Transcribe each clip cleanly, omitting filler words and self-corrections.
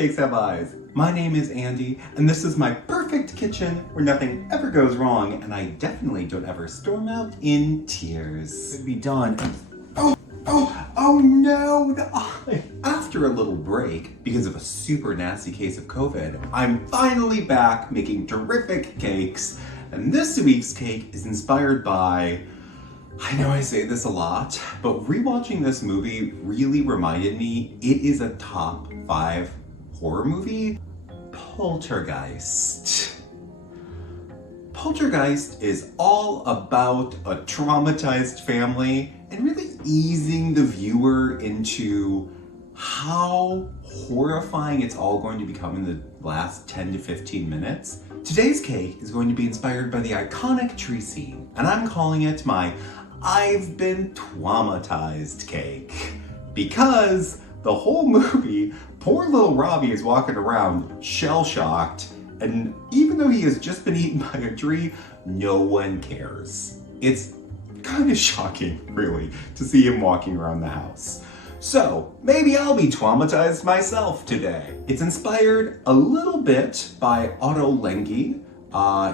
cakes have eyes. My name is Andy, and this is my perfect kitchen where nothing ever goes wrong, and I definitely don't ever storm out in tears. It'd be done. Oh no, the eye. After a little break, because of a super nasty case of COVID, I'm finally back making terrific cakes, and this week's cake is inspired by, I know I say this a lot, but rewatching this movie really reminded me it is a top 5 horror movie, Poltergeist. Poltergeist is all about a traumatized family and really easing the viewer into how horrifying it's all going to become in the last 10 to 15 minutes. Today's cake is going to be inspired by the iconic tree scene, and I'm calling it my I've been Twaumatized cake. Because the whole movie, poor little Robbie is walking around shell-shocked, and even though he has just been eaten by a tree, no one cares. It's kind of shocking, really, to see him walking around the house. So, maybe I'll be traumatized myself today. It's inspired a little bit by Otto Lengi.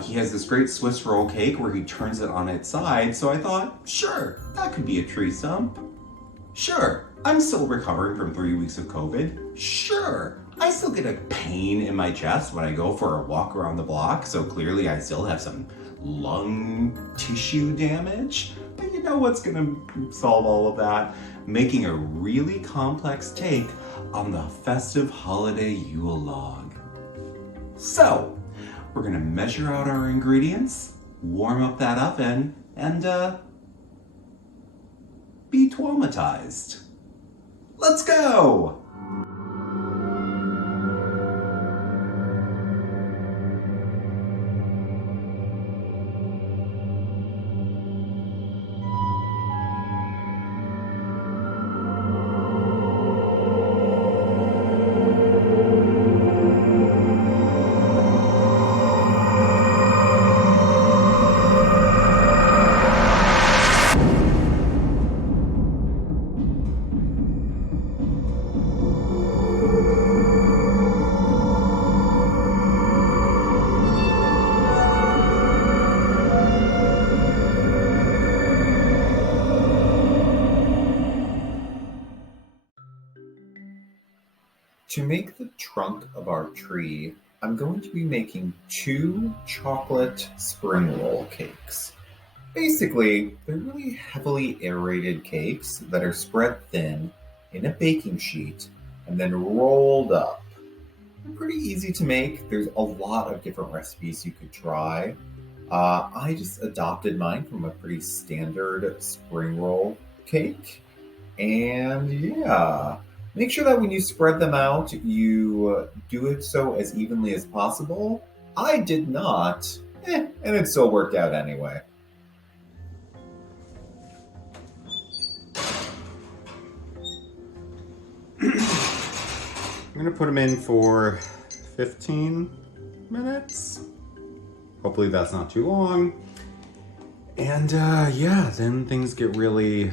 He has this great Swiss roll cake where he turns it on its side, so I thought, sure, that could be a tree stump. Sure, I'm still recovering from 3 weeks of COVID. Sure, I still get a pain in my chest when I go for a walk around the block, so clearly I still have some lung tissue damage. But you know what's gonna solve all of that? Making a really complex take on the festive holiday Yule log. So, we're gonna measure out our ingredients, warm up that oven, and be Twaumatized. Let's go! To make the trunk of our tree, I'm going to be making 2 chocolate spring roll cakes. Basically, they're really heavily aerated cakes that are spread thin in a baking sheet and then rolled up. They're pretty easy to make. There's a lot of different recipes you could try. I just adopted mine from a pretty standard spring roll cake. And yeah, make sure that when you spread them out, you do it so as evenly as possible. I did not, and it still worked out anyway. I'm gonna put them in for 15 minutes. Hopefully that's not too long. And yeah, then things get really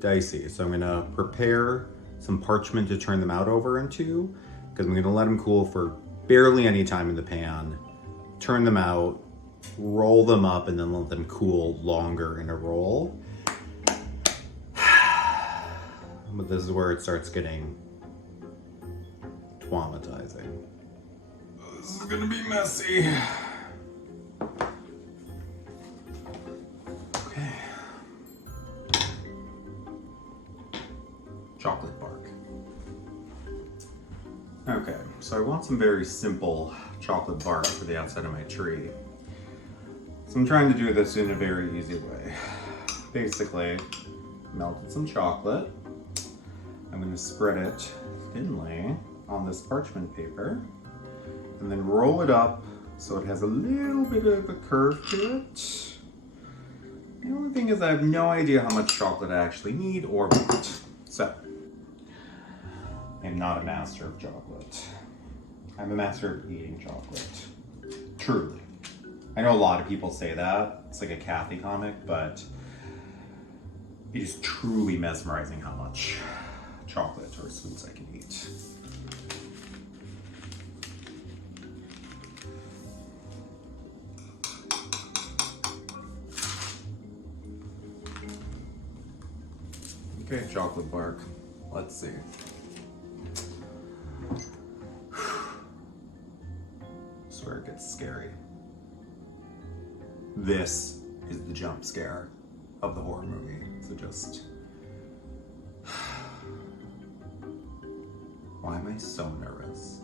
dicey. So I'm gonna prepare some parchment to turn them out over into, because I'm gonna let them cool for barely any time in the pan, turn them out, roll them up, and then let them cool longer in a roll. But this is where it starts getting traumatizing. This is gonna be messy. Okay. Chocolate bark. Okay, so I want some very simple chocolate bark for the outside of my tree. So I'm trying to do this in a very easy way. Basically, melted some chocolate. I'm going to spread it thinly on this parchment paper and then roll it up so it has a little bit of a curve to it. The only thing is I have no idea how much chocolate I actually need or want. So, I'm not a master of chocolate. I'm a master of eating chocolate. Truly. I know a lot of people say that. It's like a Kathy comic, but it is truly mesmerizing how much chocolate or sweets I can eat. Okay, chocolate bark. Let's see. Swear it gets scary. This is the jump scare of the horror movie. So just... Why am I so nervous?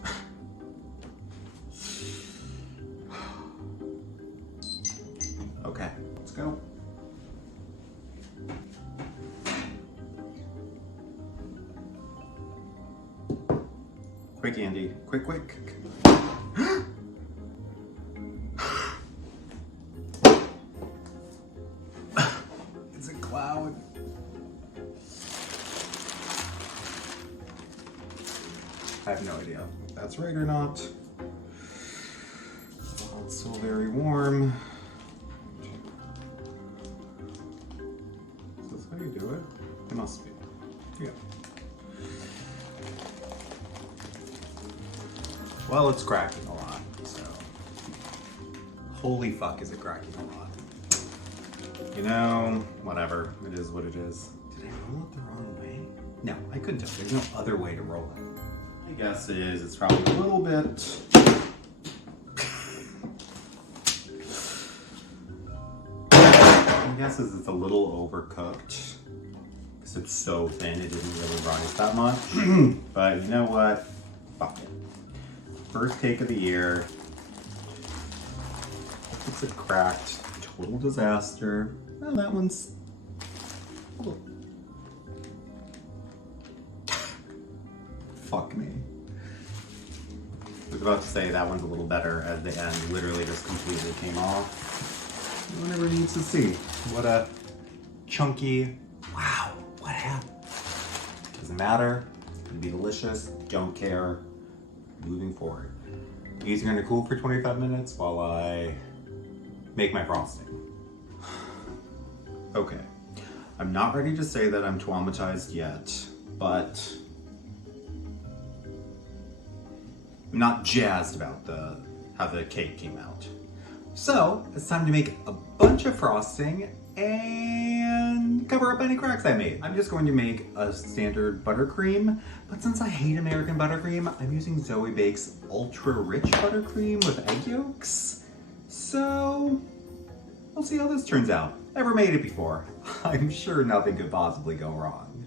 Okay, let's go. Quick, Andy. Quick, quick. It's a cloud. I have no idea if that's right or not. Oh, it's so very warm. Is this how you do it? It must be. Yeah. Well, it's cracking a lot, so. Holy fuck, is it cracking a lot. You know, whatever. It is what it is. Did I roll it the wrong way? No, I couldn't have. There's no other way to roll it. My guess is it's probably a little bit... My guess is it's a little overcooked. Because it's so thin, it didn't really rise that much. But you know what? Fuck it. First take of the year. It's a cracked, total disaster. Well, that one's... Fuck me. I was about to say that one's a little better at the end. Literally just completely came off. No one ever needs to see. What a chunky... Wow, what happened? Doesn't matter. It's gonna be delicious. Don't care. Moving forward. These are gonna cool for 25 minutes while I make my frosting. Okay. I'm not ready to say that I'm traumatized yet, but I'm not jazzed about how the cake came out. So it's time to make a bunch of frosting and cover up any cracks I made. I'm just going to make a standard buttercream, but since I hate American buttercream, I'm using Zoe Bake's ultra rich buttercream with egg yolks. So we'll see how this turns out. Never made it before. I'm sure nothing could possibly go wrong.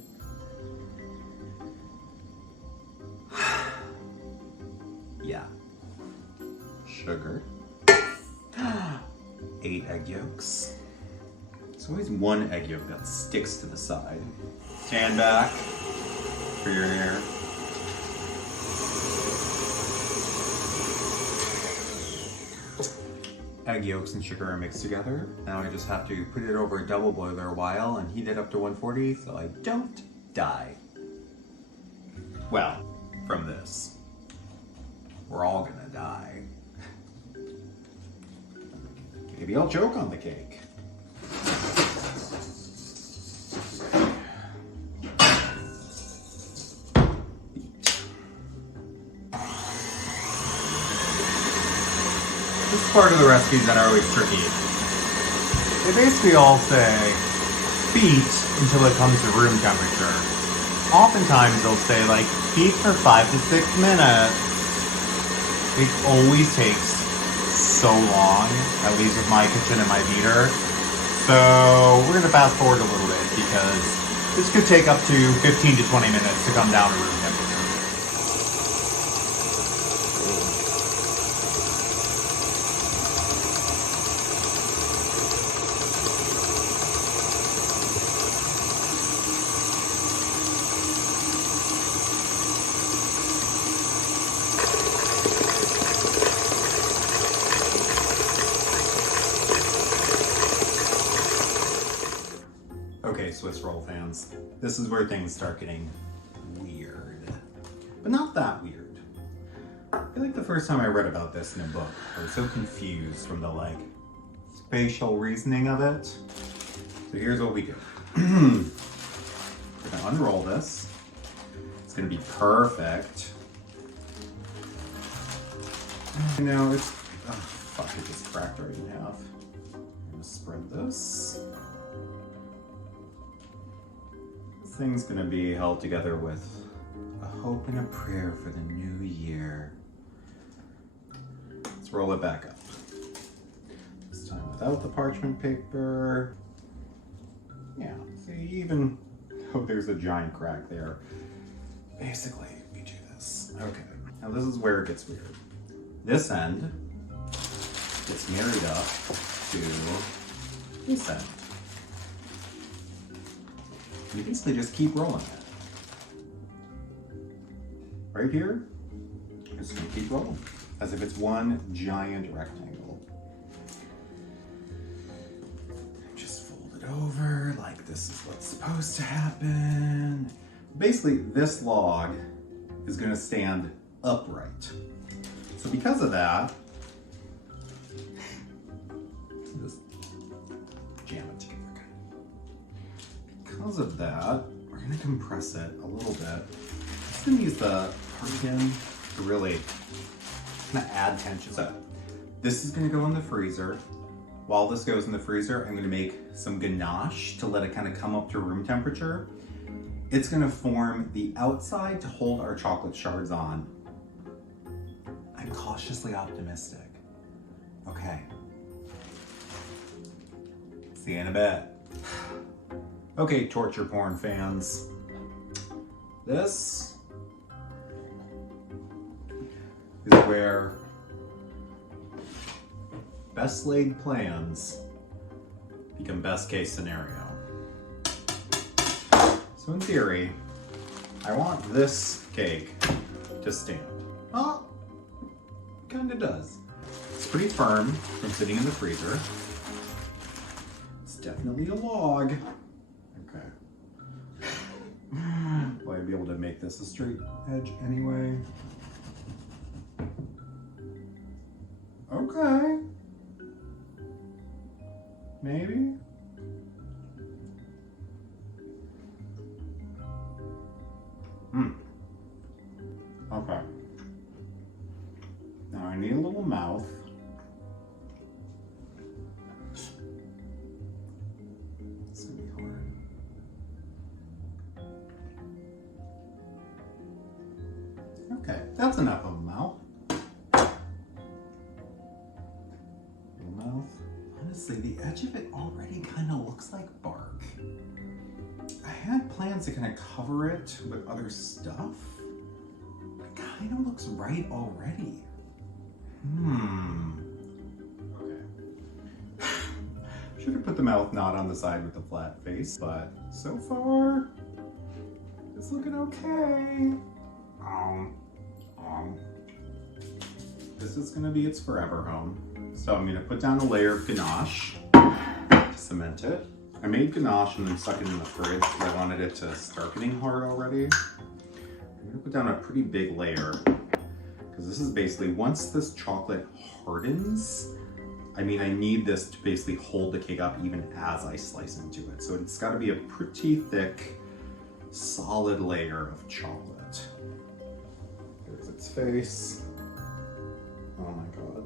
Yeah. Sugar. 8 egg yolks. There's always one egg yolk that sticks to the side. Stand back for your hair. Egg yolks and sugar are mixed together. Now I just have to put it over a double boiler a while and heat it up to 140 so I don't die. Well, from this. We're all gonna die. Maybe I'll choke on the cake. This is part of the recipes that are always tricky. They basically all say, beat until it comes to room temperature. Oftentimes they'll say like, beat for 5 to 6 minutes. It always takes so long, at least with my kitchen and my beater. So we're gonna fast forward a little bit because this could take up to 15 to 20 minutes to come down to room temperature. Okay, Swiss roll fans, this is where things start getting weird. But not that weird. I feel like the first time I read about this in a book, I was so confused from the like, spatial reasoning of it. So here's what we do. We're gonna unroll this. It's gonna be perfect. You know, it's, oh fuck, it just cracked right in half. I'm gonna spread this. thing's gonna be held together with a hope and a prayer for the new year. Let's roll it back up. This time without the parchment paper. Yeah, see, even though there's a giant crack there, basically we do this. Okay, now this is where it gets weird. This end gets married up to this end. You basically just keep rolling it. Right here, you're just gonna keep rolling, as if it's one giant rectangle. Just fold it over like this is what's supposed to happen. Basically, this log is gonna stand upright. So because of that, just jam it together. Because of that, we're gonna compress it a little bit. Just gonna use the cardigan to really kind of add tension. So this is gonna go in the freezer. While this goes in the freezer, I'm gonna make some ganache to let it kind of come up to room temperature. It's gonna form the outside to hold our chocolate shards on. I'm cautiously optimistic. Okay. See you in a bit. Okay, torture porn fans. This is where best laid plans become best case scenario. So in theory, I want this cake to stand. Oh, kinda does. It's pretty firm from sitting in the freezer. It's definitely a log. Okay. Will I be able to make this a straight edge anyway? Okay. Maybe. Okay. Now I need a little mouth. It's gonna be hard. Okay, that's enough of a mouth. Little mouth. Honestly, the edge of it already kind of looks like bark. I had plans to kind of cover it with other stuff. It kind of looks right already. Okay. Should have put the mouth not on the side with the flat face, but so far, it's looking okay. This is gonna be its forever home. So I'm gonna put down a layer of ganache to cement it. I made ganache and then stuck it in the fridge because I wanted it to start getting hard already. I'm gonna put down a pretty big layer because this is basically, once this chocolate hardens, I need this to basically hold the cake up even as I slice into it. So it's gotta be a pretty thick, solid layer of chocolate. There's its face. Oh my God.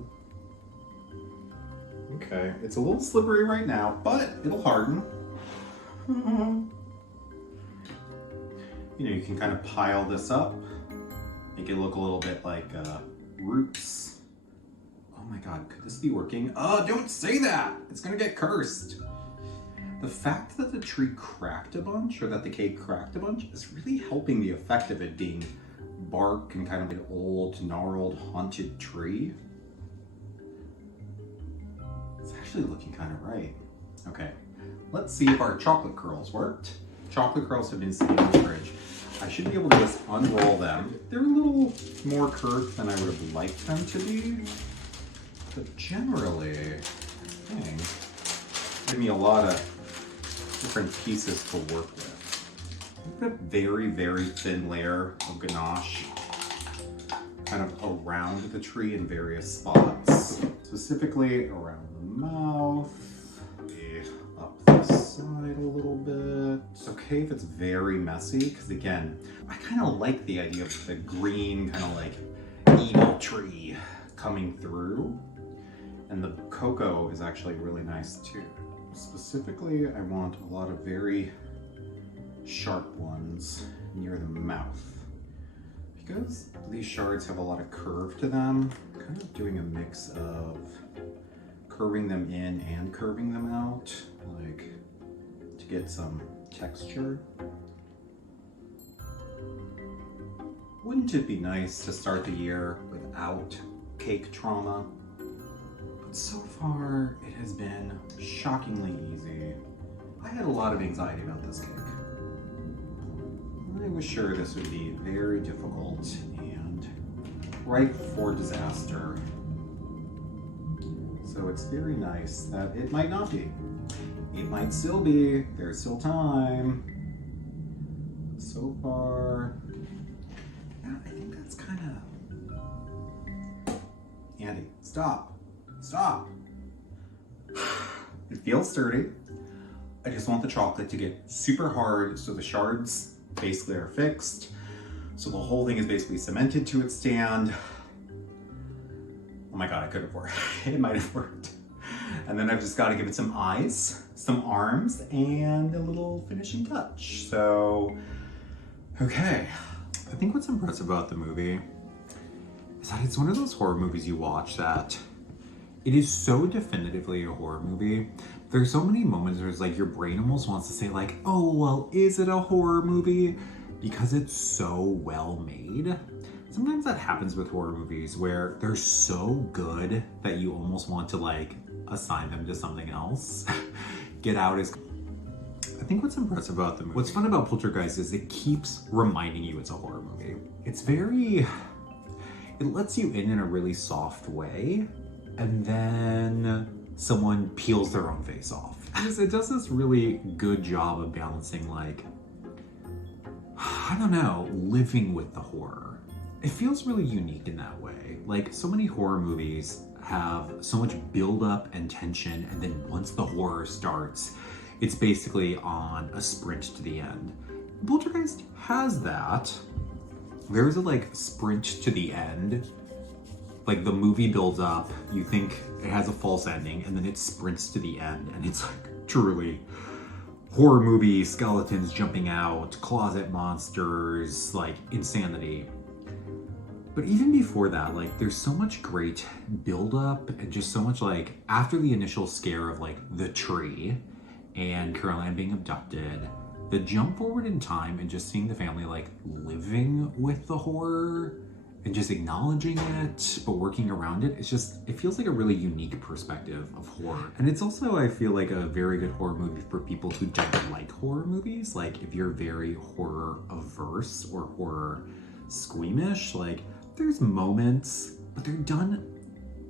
Okay, it's a little slippery right now, but it'll harden. You can kind of pile this up, make it look a little bit like roots. Oh my God, could this be working? Oh, don't say that! It's gonna get cursed. The fact that the tree cracked a bunch, or that the cake cracked a bunch, is really helping the effect of it being bark and kind of an old, gnarled, haunted tree. It's actually looking kind of right. Okay, let's see if our chocolate curls worked. Chocolate curls have been sitting in the fridge. I should be able to just unroll them. They're a little more curved than I would have liked them to be, but generally, I think, give me a lot of different pieces to work with. Put a very, very thin layer of ganache kind of around the tree in various spots, specifically around the mouth, up the side a little bit. It's okay if it's very messy, because again, I kind of like the idea of the green kind of like evil tree coming through, and the cocoa is actually really nice too. Specifically, I want a lot of very sharp ones near the mouth. Because these shards have a lot of curve to them, I'm kind of doing a mix of curving them in and curving them out, like to get some texture. Wouldn't it be nice to start the year without cake trauma? But so far, it has been shockingly easy. I had a lot of anxiety about this cake. I was sure this would be very difficult and ripe for disaster. So it's very nice that it might not be. It might still be, there's still time. So far, yeah, I think that's kind of... Andy, stop. Stop. It feels sturdy. I just want the chocolate to get super hard so the shards basically are fixed. So the whole thing is basically cemented to its stand. Oh my God, it could have worked. It might have worked. And then I've just got to give it some eyes, some arms, and a little finishing touch. So, okay. I think what's impressive about the movie is that it's one of those horror movies you watch that it is so definitively a horror movie. There's so many moments where it's like your brain almost wants to say like, oh, well, is it a horror movie? Because it's so well made. Sometimes that happens with horror movies where they're so good that you almost want to like assign them to something else. Get Out is... I think what's impressive about the movie, what's fun about Poltergeist is it keeps reminding you it's a horror movie. It's very... It lets you in a really soft way, and then someone peels their own face off. It does this really good job of balancing like, I don't know, living with the horror. It feels really unique in that way. Like so many horror movies have so much buildup and tension, and then once the horror starts, it's basically on a sprint to the end. Poltergeist has that. There's a like sprint to the end. Like the movie builds up, you think it has a false ending, and then it sprints to the end, and it's like truly horror movie, skeletons jumping out, closet monsters, like insanity. But even before that, like there's so much great buildup and just so much like after the initial scare of like the tree and Caroline being abducted, the jump forward in time and just seeing the family like living with the horror and just acknowledging it, but working around it, it's just, it feels like a really unique perspective of horror. And it's also, I feel like a very good horror movie for people who don't like horror movies. Like if you're very horror averse or horror squeamish, like there's moments, but they're done.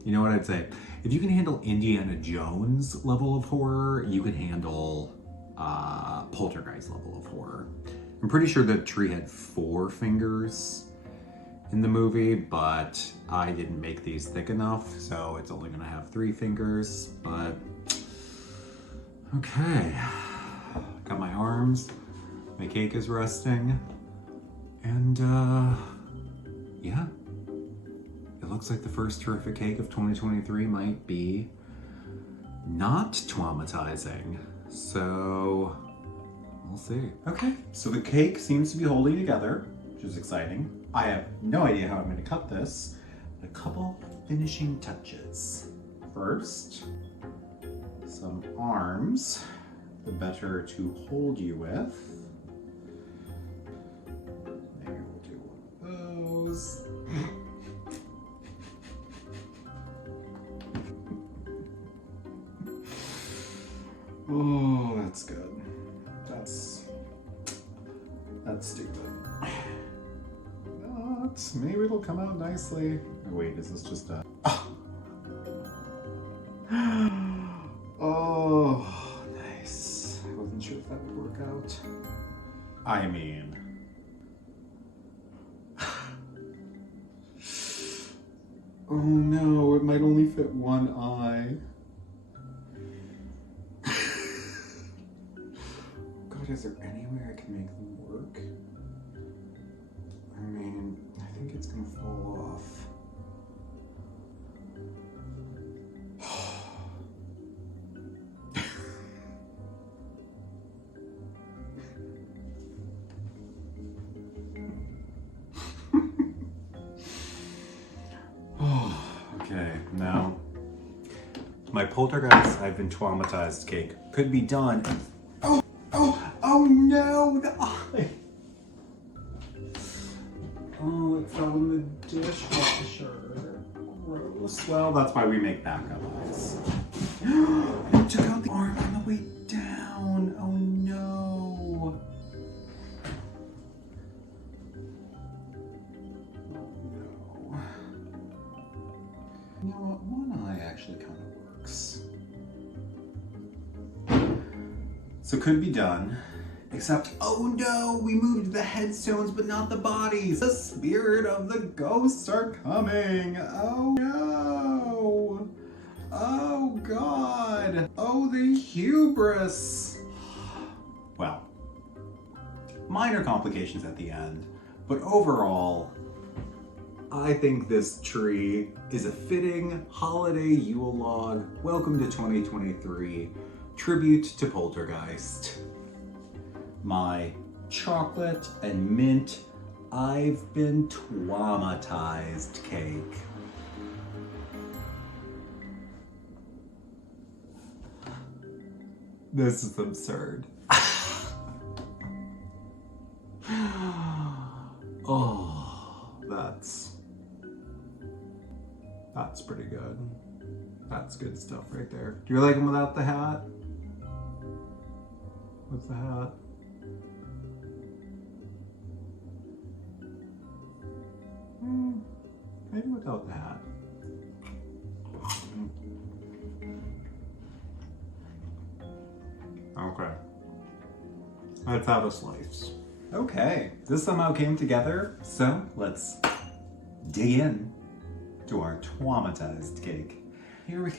You know what I'd say? If you can handle Indiana Jones level of horror, you can handle Poltergeist level of horror. I'm pretty sure the tree had 4 fingers in the movie, but I didn't make these thick enough, so it's only gonna have 3 fingers, but okay. Got my arms, my cake is resting, and yeah. It looks like the first terrific cake of 2023 might be not traumatizing, so we'll see. Okay, so the cake seems to be holding together, which is exciting. I have no idea how I'm going to cut this, but a couple finishing touches. First, some arms, the better to hold you with. Maybe we'll do one of those. Oh, that's good. That's stupid. But maybe it'll come out nicely. Oh, wait, is this just a... Oh, nice. I wasn't sure if that would work out. I mean... Oh no, it might only fit one eye. God, is there any way I can make them work? I mean, I think it's gonna fall off. My Poltergeist, I've been traumatized cake could be done. Oh no, the eye. Oh, it fell in the dishwasher. Gross. Well, that's why we make backup eyes. It took out the arm on the way down. Oh no. Oh no. You know what? One eye actually kind of works. So it could be done. Except, oh no, we moved the headstones but not the bodies. The spirit of the ghosts are coming. Oh no. Oh god. Oh, the hubris. Well, minor complications at the end, but overall, I think this tree is a fitting holiday Yule log. Welcome to 2023. Tribute to Poltergeist. My chocolate and mint I've been Twaumatized cake. This is absurd. Oh, that's pretty good. That's good stuff right there. Do you like them without the hat? What's the hat? Maybe without the hat. Okay. Let's have a slice. Okay, this somehow came together, so let's dig in to our Twaumatized cake. Here we go.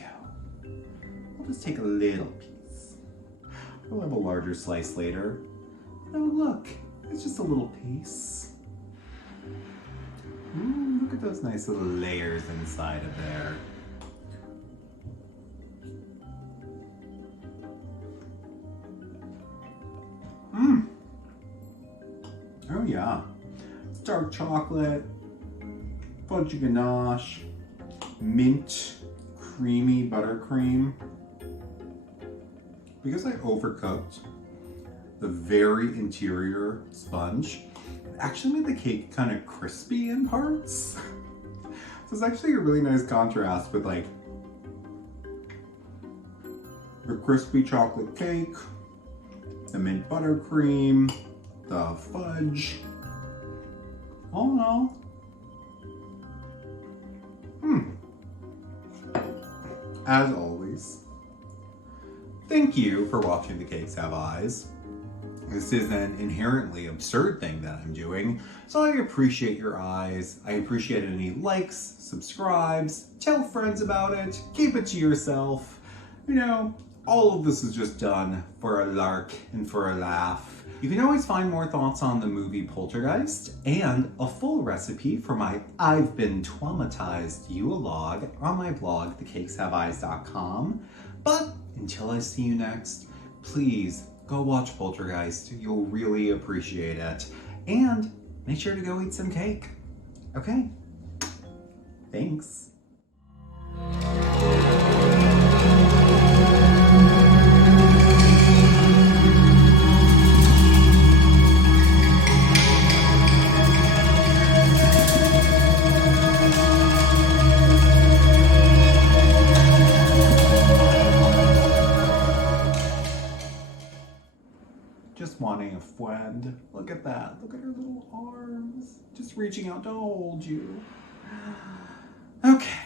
We'll just take a little piece. We'll have a larger slice later. Oh look, it's just a little piece. Look at those nice little layers inside of there. Oh yeah. It's dark chocolate, fudgy ganache, mint, creamy buttercream. Because I overcooked the very interior sponge, it actually made the cake kind of crispy in parts. So it's actually a really nice contrast with like the crispy chocolate cake, the mint buttercream, the fudge. All in all, as always, thank you for watching The Cakes Have Eyes. This is an inherently absurd thing that I'm doing, so I appreciate your eyes. I appreciate any likes, subscribes, tell friends about it, keep it to yourself. You know, all of this is just done for a lark and for a laugh. You can always find more thoughts on the movie Poltergeist and a full recipe for my I've Been Twaumatized Yule log on my blog, thecakeshaveeyes.com. But until I see you next, please go watch Poltergeist. You'll really appreciate it. And make sure to go eat some cake. Okay. Thanks. Just wanting a friend. Look at that. Look at her little arms. Just reaching out to hold you. Okay.